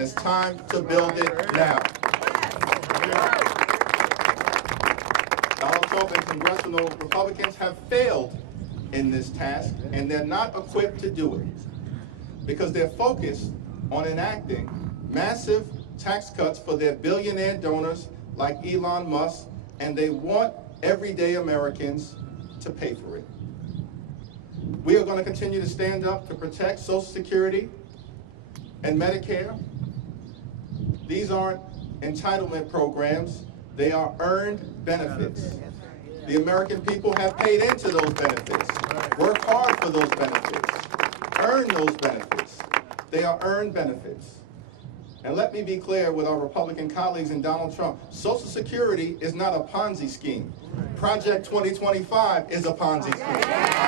and it's time to build it now. Donald Trump and congressional Republicans have failed in this task, and they're not equipped to do it because they're focused on enacting massive tax cuts for their billionaire donors like Elon Musk, and they want everyday Americans to pay for it. We are going to continue to stand up to protect Social Security and Medicare. These aren't entitlement programs, they are earned benefits. The American people have paid into those benefits, work hard for those benefits, earn those benefits. They are earned benefits. And let me be clear with our Republican colleagues and Donald Trump, Social Security is not a Ponzi scheme. Project 2025 is a Ponzi scheme.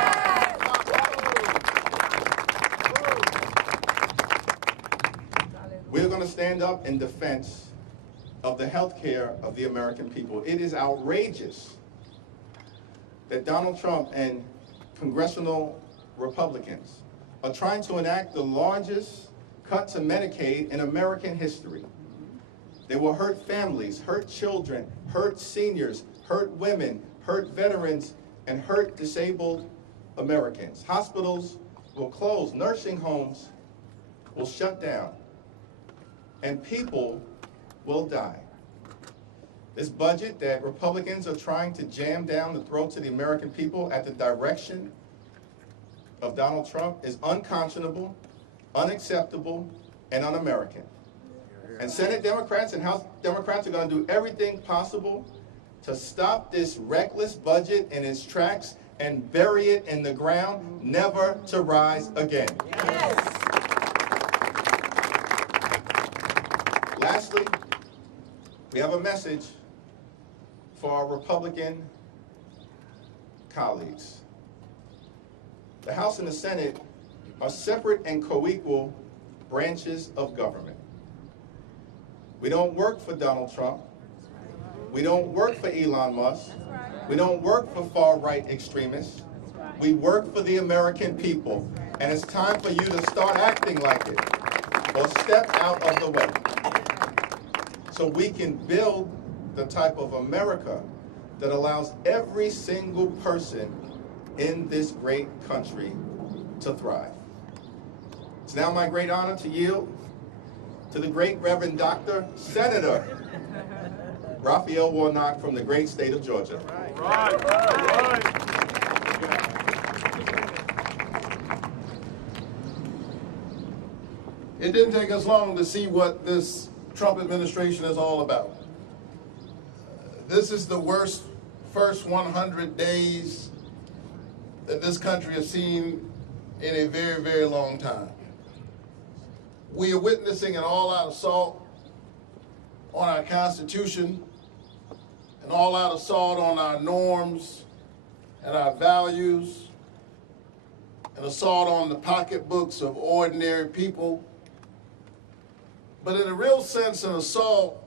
We're going to stand up in defense of the health care of the American people. It is outrageous that Donald Trump and congressional Republicans are trying to enact the largest cut to Medicaid in American history. They will hurt families, hurt children, hurt seniors, hurt women, hurt veterans, and hurt disabled Americans. Hospitals will close, nursing homes will shut down, and people will die. This budget that Republicans are trying to jam down the throats of the American people at the direction of Donald Trump is unconscionable, unacceptable, and un-American. And Senate Democrats and House Democrats are going to do everything possible to stop this reckless budget in its tracks and bury it in the ground, never to rise again. Yes. Lastly, we have a message for our Republican colleagues. The House and the Senate are separate and co-equal branches of government. We don't work for Donald Trump. We don't work for Elon Musk. We don't work for far-right extremists. We work for the American people. And it's time for you to start acting like it or step out of the way so we can build the type of America that allows every single person in this great country to thrive. It's now my great honor to yield to the great Reverend Dr. Senator Raphael Warnock from the great state of Georgia. It didn't take us long to see what this Trump administration is all about. This is the worst first 100 days that this country has seen in a very, very long time. We are witnessing an all-out assault on our Constitution, an all-out assault on our norms and our values, an assault on the pocketbooks of ordinary people, but in a real sense, an assault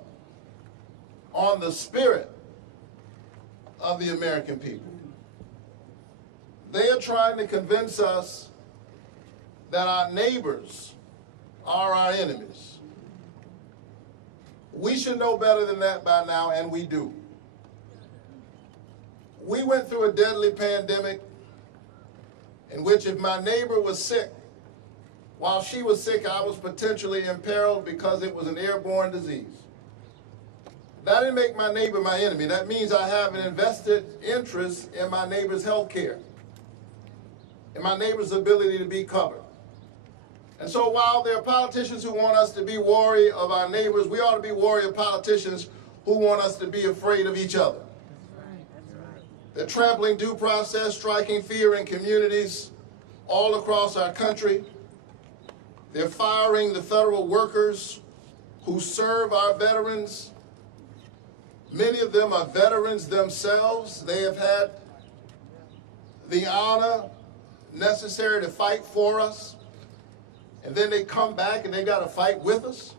on the spirit of the American people. They are trying to convince us that our neighbors are our enemies. We should know better than that by now, and we do. We went through a deadly pandemic in which if my neighbor was sick, while she was sick, I was potentially imperiled because it was an airborne disease. That didn't make my neighbor my enemy. That means I have an invested interest in my neighbor's health care, in my neighbor's ability to be covered. And so while there are politicians who want us to be wary of our neighbors, we ought to be wary of politicians who want us to be afraid of each other. They're trampling due process, striking fear in communities all across our country. They're firing the federal workers who serve our veterans. Many of them are veterans themselves. They have had the honor necessary to fight for us. And then they come back and they got to fight with us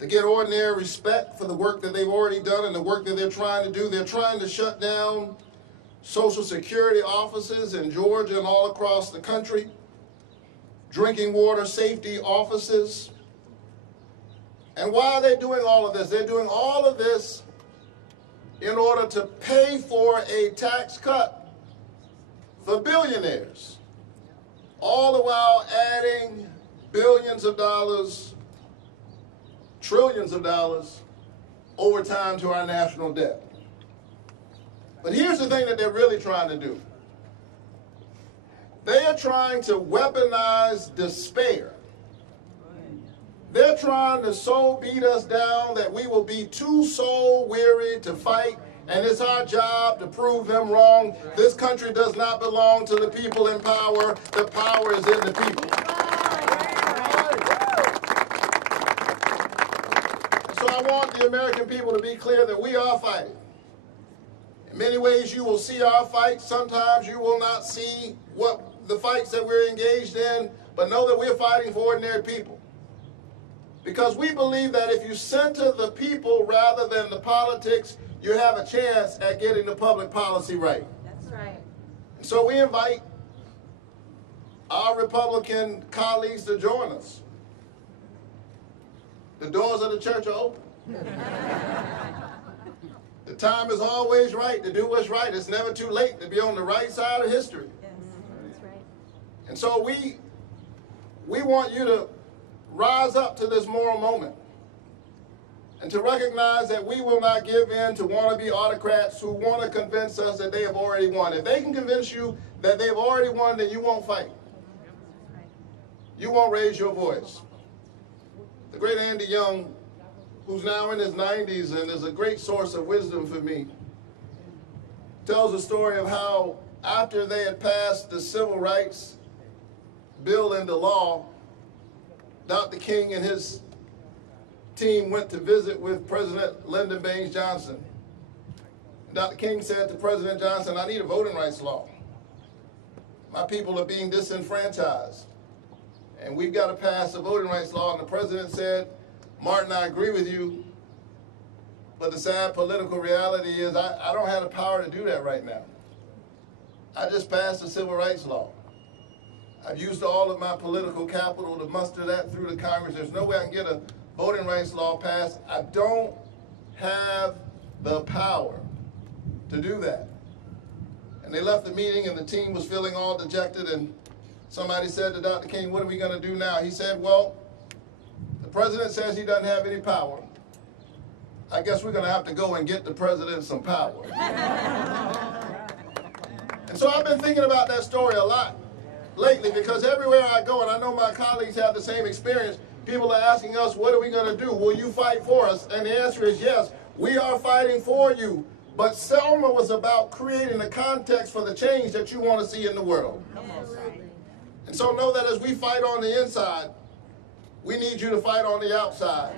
to get ordinary respect for the work that they've already done and the work that they're trying to do. They're trying to shut down Social Security offices in Georgia and all across the country, drinking water safety offices, And why are they doing all of this? They're doing all of this in order to pay for a tax cut for billionaires, all the while adding billions of dollars, trillions of dollars over time to our national debt. But here's the thing that they're really trying to do. They are trying to weaponize despair. They're trying to so beat us down that we will be too soul weary to fight, and it's our job to prove them wrong. This country does not belong to the people in power. The power is in the people. So I want the American people to be clear that we are fighting. In many ways you will see our fight. Sometimes you will not see what the fights that we're engaged in, but know that we're fighting for ordinary people. Because we believe that if you center the people rather than the politics, you have a chance at getting the public policy right. That's right. So we invite our Republican colleagues to join us. The doors of the church are open. The time is always right to do what's right. It's never too late to be on the right side of history. Yes, that's right. And so we want you to rise up to this moral moment and to recognize that we will not give in to wannabe autocrats who want to convince us that they have already won. If they can convince you that they've already won, then you won't fight. You won't raise your voice. The great Andy Young, who's now in his 90s and is a great source of wisdom for me, tells a story of how after they had passed the civil rights bill into law, Dr. King and his team went to visit with President Lyndon Baines Johnson. Dr. King said to President Johnson, I need a voting rights law. My people are being disenfranchised, and we've got to pass a voting rights law. And the president said, Martin, I agree with you, but the sad political reality is I don't have the power to do that right now. I just passed a civil rights law. I've used all of my political capital to muster that through the Congress. There's no way I can get a voting rights law passed. I don't have the power to do that. And they left the meeting and the team was feeling all dejected, and somebody said to Dr. King, what are we going to do now? He said, well, the president says he doesn't have any power. I guess we're going to have to go and get the president some power. And so I've been thinking about that story a lot lately, because everywhere I go, and I know my colleagues have the same experience, people are asking us, what are we going to do? Will you fight for us? And the answer is yes, we are fighting for you. But Selma was about creating the context for the change that you want to see in the world. And so know that as we fight on the inside, we need you to fight on the outside.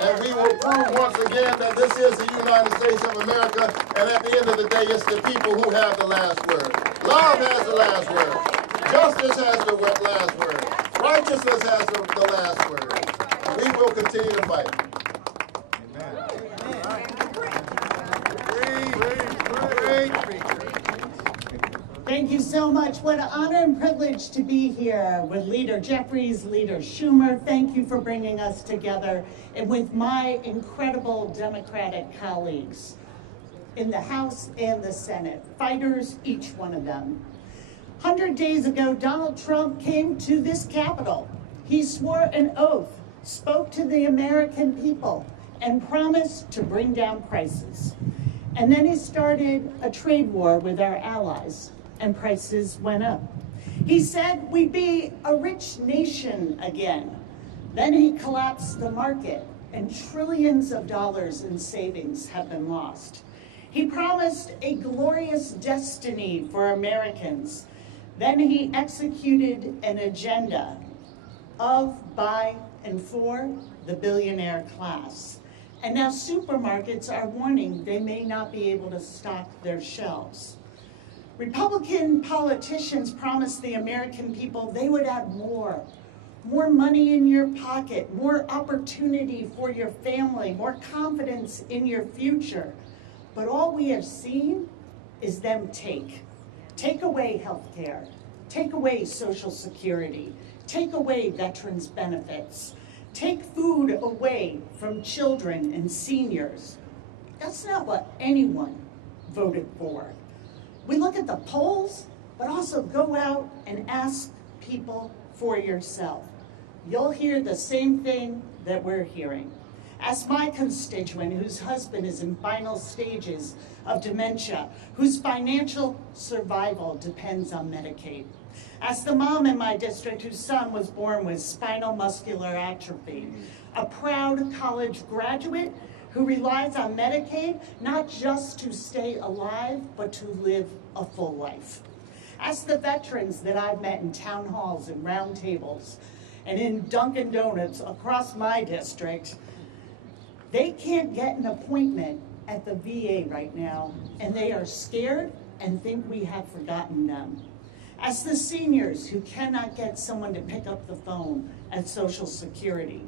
And we will prove once again that this is the United States of America, and at the end of the day, it's the people who have the last word. Love has the last word. Justice has the last word. Righteousness has the last word. And we will continue to fight. Thank you so much. What an honor and privilege to be here with Leader Jefferies, Leader Schumer. Thank you for bringing us together, and with my incredible Democratic colleagues in the House and the Senate. Fighters, each one of them. 100 days ago, Donald Trump came to this Capitol. He swore an oath, spoke to the American people, and promised to bring down prices. And then he started a trade war with our allies, and prices went up. He said we'd be a rich nation again. Then he collapsed the market, and trillions of dollars in savings have been lost. He promised a glorious destiny for Americans. Then he executed an agenda of, by, and for the billionaire class. And now supermarkets are warning they may not be able to stock their shelves. Republican politicians promised the American people they would have more money in your pocket, more opportunity for your family, more confidence in your future. But all we have seen is them take away health care, take away Social Security, take away veterans' benefits. take food away from children and seniors. That's not what anyone voted for. We look at the polls, but also go out and ask people for yourself. You'll hear the same thing that we're hearing. Ask my constituent whose husband is in final stages of dementia, whose financial survival depends on Medicaid. Ask the mom in my district whose son was born with spinal muscular atrophy, a proud college graduate who relies on Medicaid not just to stay alive, but to live a full life. Ask the veterans that I've met in town halls and round tables and in Dunkin' Donuts across my district. They can't get an appointment at the VA right now, and they are scared and think we have forgotten them. Ask the seniors who cannot get someone to pick up the phone at Social Security.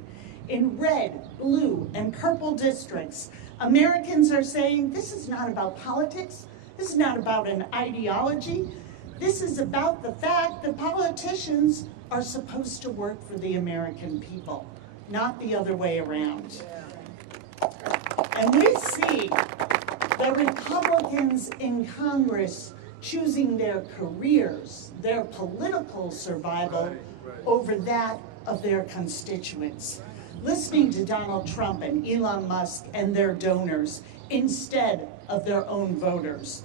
In red, blue, and purple districts, Americans are saying this is not about politics, this is not about an ideology, this is about the fact that politicians are supposed to work for the American people, not the other way around. And we see the Republicans in Congress choosing their careers, their political survival over that of their constituents. Listening to Donald Trump and Elon Musk and their donors instead of their own voters.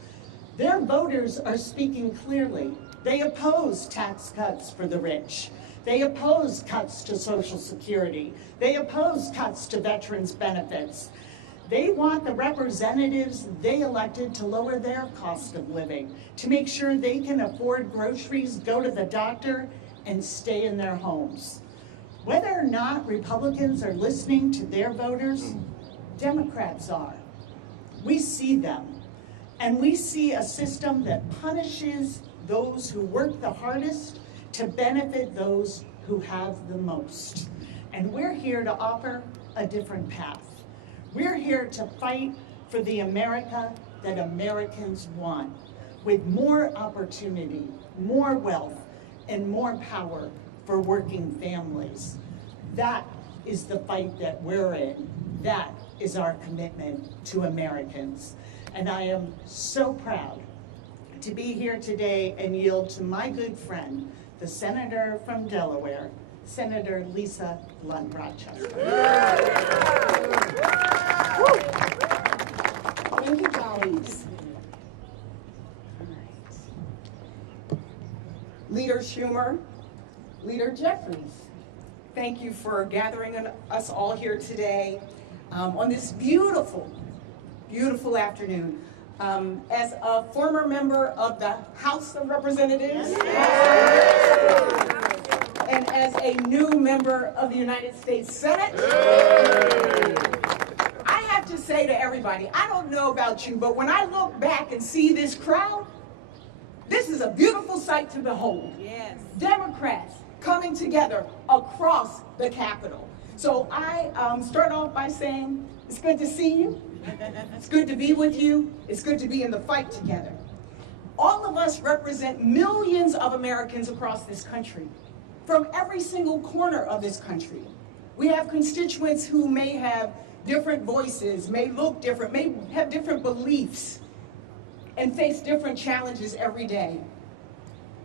Their voters are speaking clearly. They oppose tax cuts for the rich. They oppose cuts to Social Security. They oppose cuts to veterans' benefits. They want the representatives they elected to lower their cost of living, to make sure they can afford groceries, go to the doctor, and stay in their homes. Whether or not Republicans are listening to their voters, Democrats are. We see them, and we see a system that punishes those who work the hardest to benefit those who have the most. And we're here to offer a different path. We're here to fight for the America that Americans want, with more opportunity, more wealth, and more power for working families. That is the fight that we're in. That is our commitment to Americans. And I am so proud to be here today and yield to my good friend, the Senator from Delaware, Senator Lisa Blunt Rochester. Thank you, colleagues. Leader Schumer, Leader Jefferies, thank you for gathering us all here today on this beautiful, beautiful afternoon. As a former member of the House of Representatives, and as a new member of the United States Senate, I have to say to everybody, I don't know about you, but when I look back and see this crowd, this is a beautiful sight to behold. Yes. Democrats coming together across the Capitol. So I start off by saying, it's good to see you. It's good to be with you. It's good to be in the fight together. All of us represent millions of Americans across this country, from every single corner of this country. We have constituents who may have different voices, may look different, may have different beliefs, and face different challenges every day.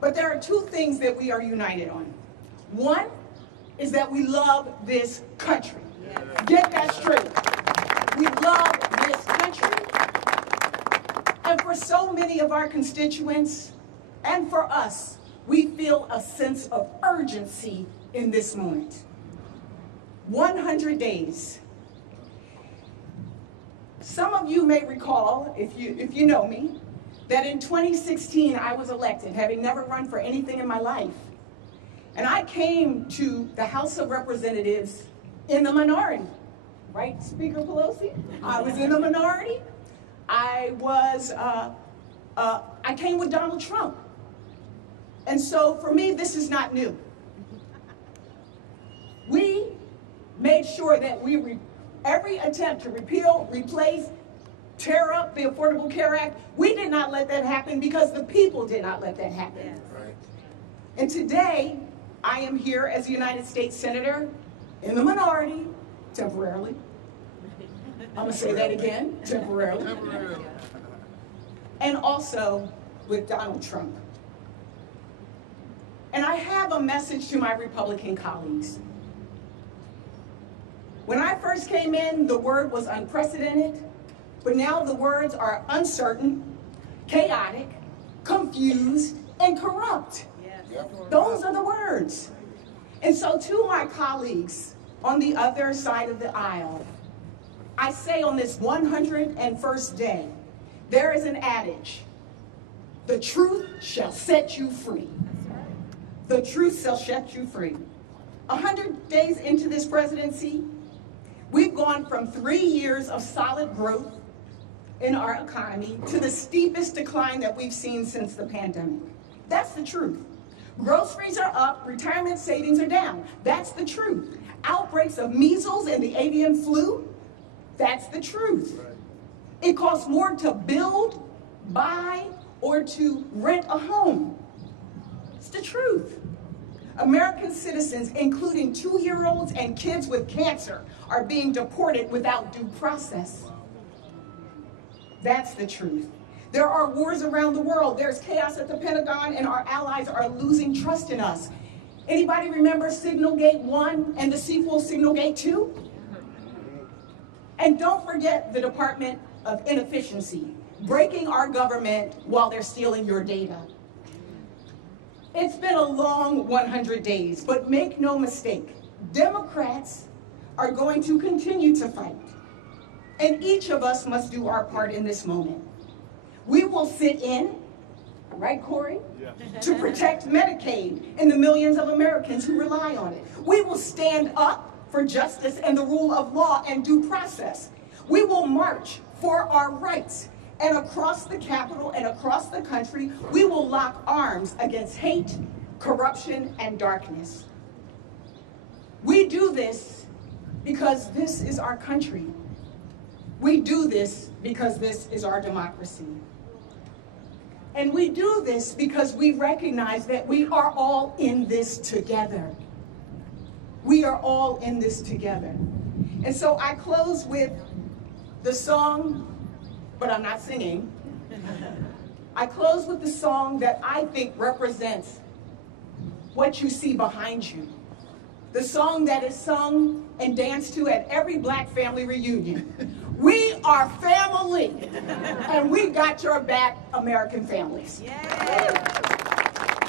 But there are two things that we are united on. One is that we love this country. Get that straight. We love this country. And for so many of our constituents, and for us, we feel a sense of urgency in this moment. 100 days. Some of you may recall, if you know me, that in 2016 I was elected, having never run for anything in my life. And I came to the House of Representatives in the minority. Right, Speaker Pelosi? I was in the minority. I came with Donald Trump. And so for me, this is not new. We made sure that every attempt to repeal, replace, tear up the Affordable Care Act, we did not let that happen because the people did not let that happen. Right. And today, I am here as a United States Senator in the minority, temporarily. I'm gonna say that again, temporarily. And also with Donald Trump. And I have a message to my Republican colleagues. When I first came in, the word was unprecedented, but now the words are uncertain, chaotic, confused, and corrupt. Those are the words. And so to my colleagues on the other side of the aisle, I say on this 101st day, there is an adage, the truth shall set you free. The truth shall set you free. 100 days into this presidency, we've gone from 3 years of solid growth in our economy to the steepest decline that we've seen since the pandemic. That's the truth. Groceries are up, retirement savings are down. That's the truth. Outbreaks of measles and the avian flu, that's the truth. It costs more to build, buy, or to rent a home. It's the truth. American citizens, including 2-year-olds and kids with cancer, are being deported without due process. That's the truth. There are wars around the world. There's chaos at the Pentagon, and our allies are losing trust in us. Anybody remember Signalgate 1 and the sequel Signalgate 2? And don't forget the Department of Inefficiency, breaking our government while they're stealing your data. It's been a long 100 days, but make no mistake, Democrats are going to continue to fight. And each of us must do our part in this moment. We will sit in, right, Corey? Yeah. To protect Medicaid and the millions of Americans who rely on it. We will stand up for justice and the rule of law and due process. We will march for our rights. And across the Capitol and across the country, we will lock arms against hate, corruption, and darkness. We do this because this is our country. We do this because this is our democracy. And we do this because we recognize that we are all in this together. We are all in this together. And so I close with the song, but I'm not singing. I close with the song that I think represents what you see behind you. The song that is sung and danced to at every Black family reunion. We are family, and we got your back, American families. Yes.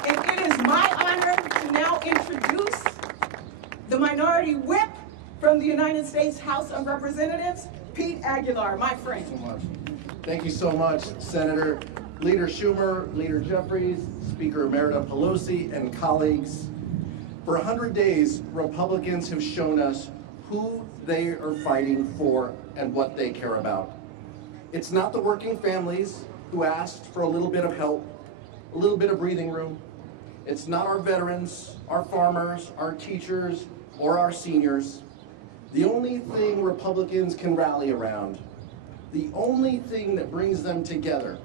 And it is my honor to now introduce the Minority Whip from the United States House of Representatives, Pete Aguilar, my friend. Thank you so much, Senator. Leader Schumer, Leader Jefferies, Speaker Emerita Pelosi, and colleagues. For 100 days, Republicans have shown us who they are fighting for and what they care about. It's not the working families who asked for a little bit of help, a little bit of breathing room. It's not our veterans, our farmers, our teachers, or our seniors. The only thing Republicans can rally around, the only thing that brings them together,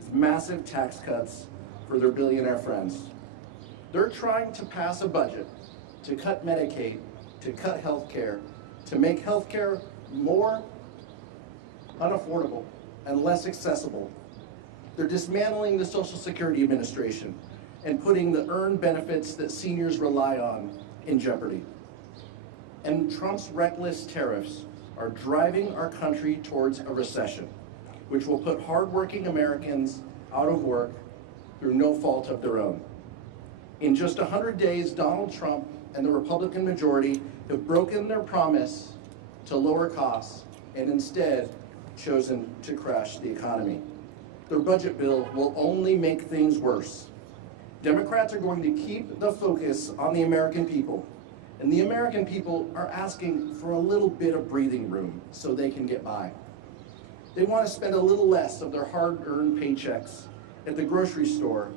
is massive tax cuts for their billionaire friends. They're trying to pass a budget to cut Medicaid, to cut health care, to make health care more unaffordable and less accessible. They're dismantling the Social Security Administration and putting the earned benefits that seniors rely on in jeopardy. And Trump's reckless tariffs are driving our country towards a recession, which will put hardworking Americans out of work through no fault of their own. In just 100 days, Donald Trump and the Republican majority have broken their promise to lower costs and instead chosen to crash the economy. Their budget bill will only make things worse. Democrats are going to keep the focus on the American people, and the American people are asking for a little bit of breathing room so they can get by. They want to spend a little less of their hard-earned paychecks at the grocery store,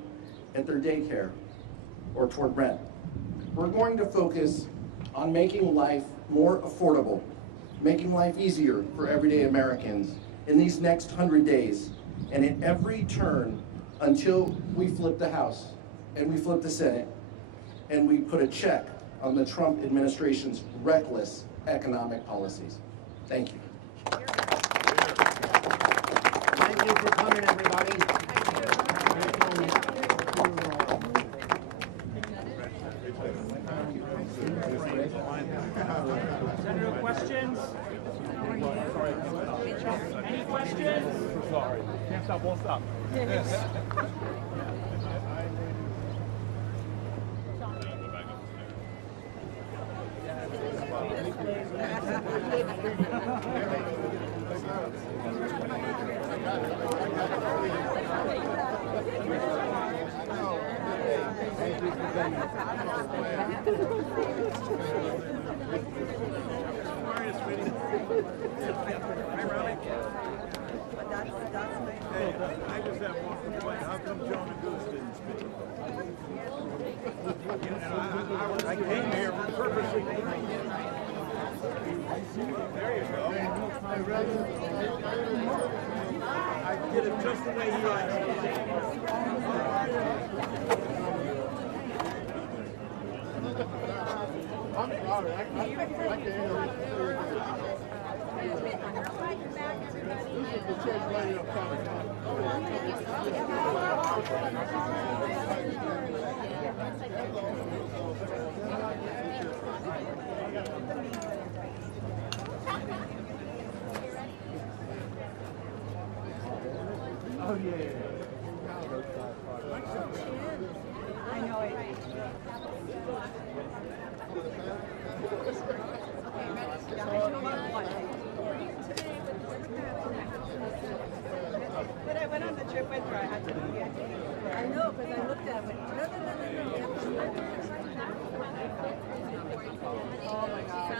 at their daycare, or toward rent. We're going to focus on making life more affordable, making life easier for everyday Americans in these next 100 days, and at every turn until we flip the House, and we flip the Senate, and we put a check on the Trump administration's reckless economic policies. Thank you. Thank you for coming, everybody. Senator, questions? Any questions? Sorry. Can't stop, won't stop. I just have one complaint. How come Jonah Goose didn't speak? And I came here purposely. There you go. I did it just the way he likes it. I'm sorry, I can't hear you. This is the church lady I'm talking about. Oh, yeah. I know it. But I went on the trip with her. I had to be here. I know, because I looked at it. Oh my gosh.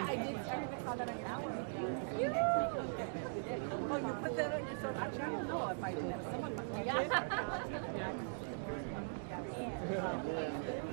I did. I saw that on your hour. Oh, you put that on yourself? Actually, I don't know if I did. Someone must have. Yeah.